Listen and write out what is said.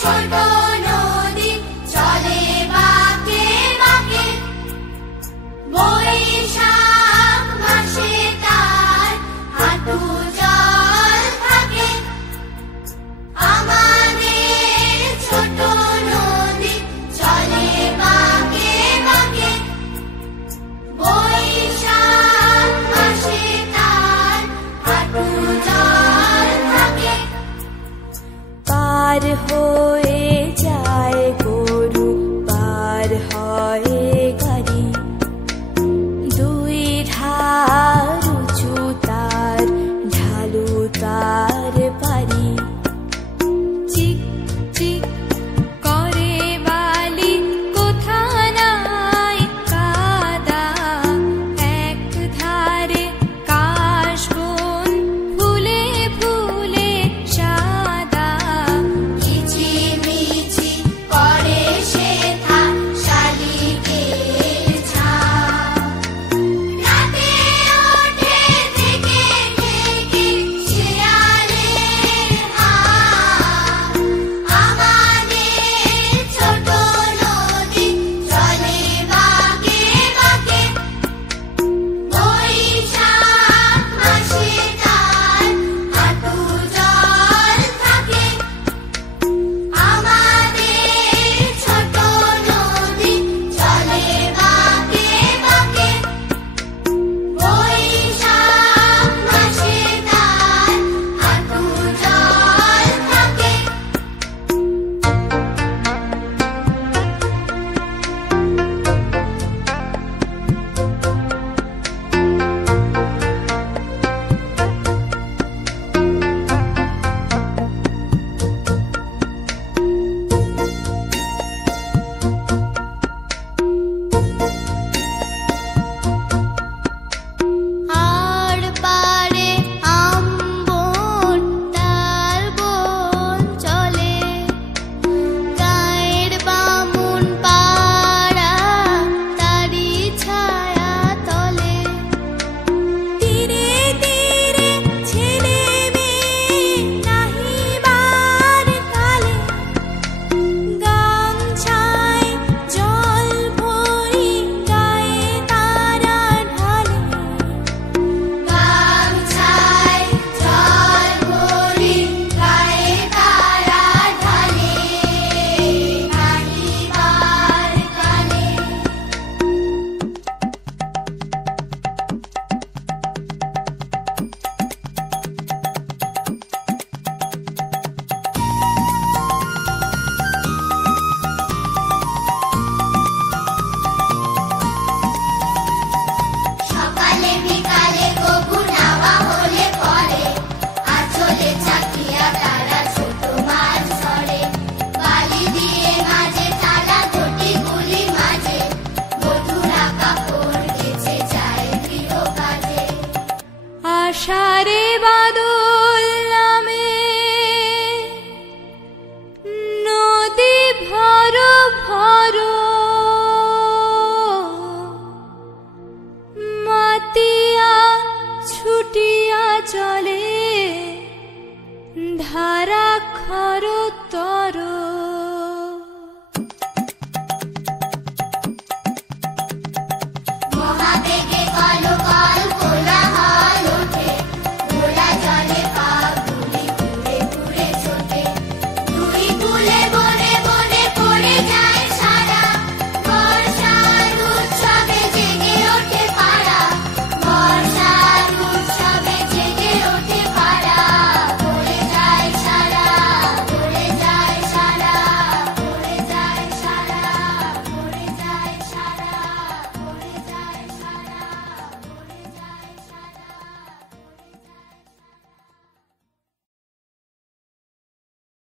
ছোট নদী চলে বাঁকে বাঁকে, বৈশাখ মাসে তার হাঁটু জল থাকে। আমাদের ছোট নদী চলে বাঁকে বাঁকে, বৈশাখ মাসে তার হাঁটু জল থাকে। পার হয়ে যায় গরু, পার হয় গাড়ি, দুই ধার উঁচু তার, ঢালু তার পারি। চিক চিক করে বালি, কোথা নাই কাদা, এক ধারে কাশবন ফুলে ফুলে সাদা। কিচিমিচি করে সেথা শালিকের ঝাঁক, রাতে ওঠে থেকে থেকে শিয়ালের হাঁক। আমাদের ছোট নদী চলে বাঁকে বাঁকে, বৈশাখ মাসে তার হাঁটু জল থাকে। আমাদের ছোট নদী চলে বাঁকে বাঁকে, বৈশাখ মাসে তার হাঁটু জল থাকে। আর পারে আমবন তার বন চলে, গায়ের বামুন পাড়া তারি ছায়া তলে। তীরে তীরে ছেলে মেয়ে নাহিবার কালে, গামছায় জল ভরি গায়ে তারা ঢালে। গামছায় জল ভরি গায়ে তারা ঢালে, নাহিবার কালে। সকালে বিকালে কবু নাওয়া হলে পরে, আঁচলে চাকিয়া তারা ছোট মাছ ধরে। বালি দিয়ে মাঝে তারা ঘটিগুলি মাঝে, বধুরা কাপড় কেচে যায় গৃহ কাজে। আষাঢ়ে বাদল নামে নদী ভর ভর, মাতিয়া ছুটিয়া চলে ধারা খর তর।